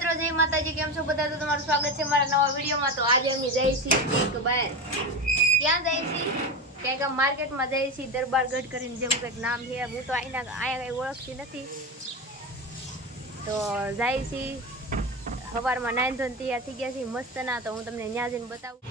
મિત્રો જય માતાજી, કેમ છો બધા? તો તમારું સ્વાગત છે મારા નવા વિડીયોમાં। તો આજે અમે જઈએ છીએ એક બહાર, ક્યાં જઈએ છીએ? કંઈક માર્કેટમાં જઈએ છીએ, દરબારગઢ કરીને જેવું કંઈક નામ છે। હું તો અહીંયા કંઈ ઓળખતી નથી, તો જઈએ છીએ। સવારમાં નાઈન ધોઈને તૈયાર થઈ ગયા છીએ મસ્ત ના, તો હું તમને ત્યાં જઈને બતાવું।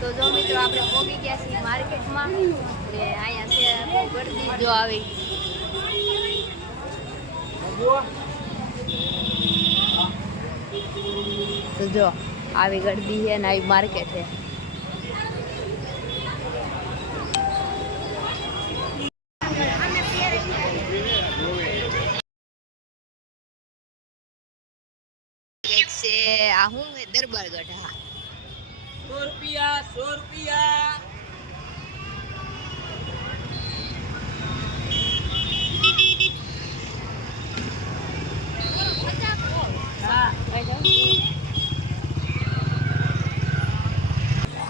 તો જો મિત્રો આપણે પહોંચી ગયા છીએ માર્કેટમાં, ને અહીંયા છે ગરદી જો આવી। તો જો આવી ગરદી છે ને આવી માર્કેટ છે। આ હું દરબારગઢ, હા 100 रुपया 100 रुपया।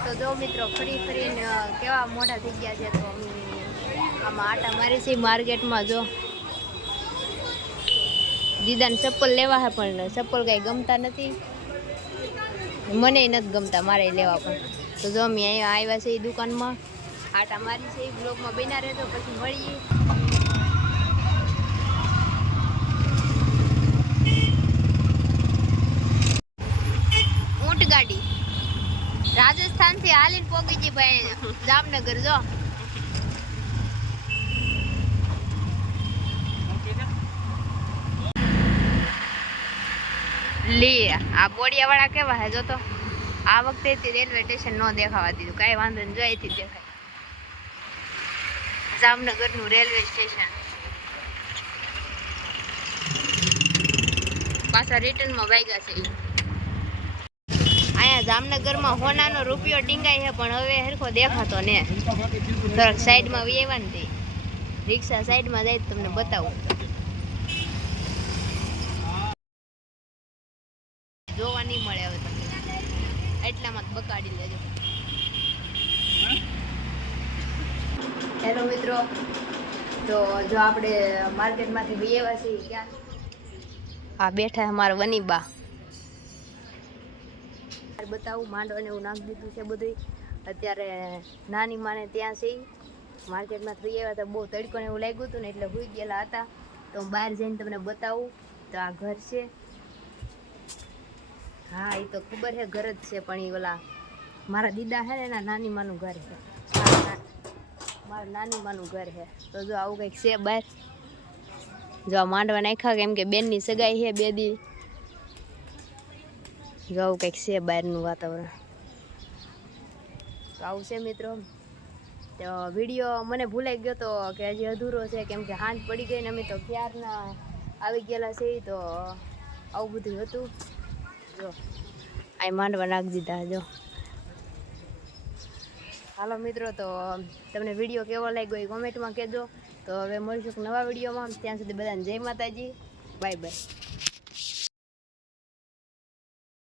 તો જો મિત્રો ફરી ફરીને કેવા મોટા થઈ ગયા છે। તો અમે આમાં આટા મારી છે માર્કેટમાં। જો દીદાને ચપ્પલ લેવા છે, પણ ચપ્પલ કઈ ગમતા નથી, મને નથી ગમતા, મારે લેવા પણ। તો જો અમે અહીંયા આવ્યા છે એ દુકાનમાં, આટા મારી છે। બ્લોગમાં બન્યા રહેતો, પછી મળીએ। ઊંટ ગાડી રાજસ્થાનથી હાલીને પોગી ગઈ ભાઈ જામનગર। જો લે આ બોડિયા વાળા કેવા હે, જો તો આ વખતે રેલવે સ્ટેશન ન દેખાવા દીધું, કાંઈ વાંધો નહીં, જોઈથી દેખાય જામનગરનું રેલવે સ્ટેશન। પાછા રિટર્નમાં વાગ્યા છે। અહીંયા જામનગરમાં હોનાનો રૂપિયો ટીંગાય છે, પણ હવે હરખો દેખાતો ને। થોડાક સાઈડમાં વેવા ને રિક્ષા સાઈડમાં જાય તો તમને બતાવું, જોવા નહીં મળે હવે તમને, એટલામાં જ બકાડી લેજો। હેલો મિત્રો, તો જો આપણે માર્કેટમાંથી વેવા છીએ, ક્યાં આ બેઠા અમારા વનીબા, બતાવું માંડવાને એવું નાખી દીધું છે બધું। અત્યારે નાની માને ત્યાં છે માર્કેટમાં થઈ આવ્યા હતા, બહુ તડકો ને એવું લાગ્યું હતું ને એટલે સુઈ ગયેલા હતા। તો હું બહાર જઈને તમને બતાવું। તો આ ઘર છે, હા એ તો ખબર છે ઘર જ છે, પણ એ ઓલા મારા દીદા છે ને એના નાની માનું ઘર છે, મારા નાની માનું ઘર છે। તો જો આવું કંઈક છે બહાર, જો આ માંડવા નાખ્યા, કેમ કે બેનની સગાઈ છે 2 દી। જો આવું કંઈક છે બહારનું વાતાવરણ, તો આવું છે મિત્રો। તો વિડીયો મને ભૂલાઈ ગયો તો કે હજી અધૂરો છે, કેમ કે હાંજ પડી ગઈ ને અમે તો ક્યારના આવી ગયેલા છે। તો આવું બધું હતું। જો આ માંડવા નાખી દીધા। જો હાલો મિત્રો, તો તમને વિડીયો કેવો લાગ્યો એ કોમેન્ટમાં કહેજો। તો હવે મળીશું નવા વિડીયોમાં, ત્યાં સુધી બધાને જય માતાજી, બાય બાય।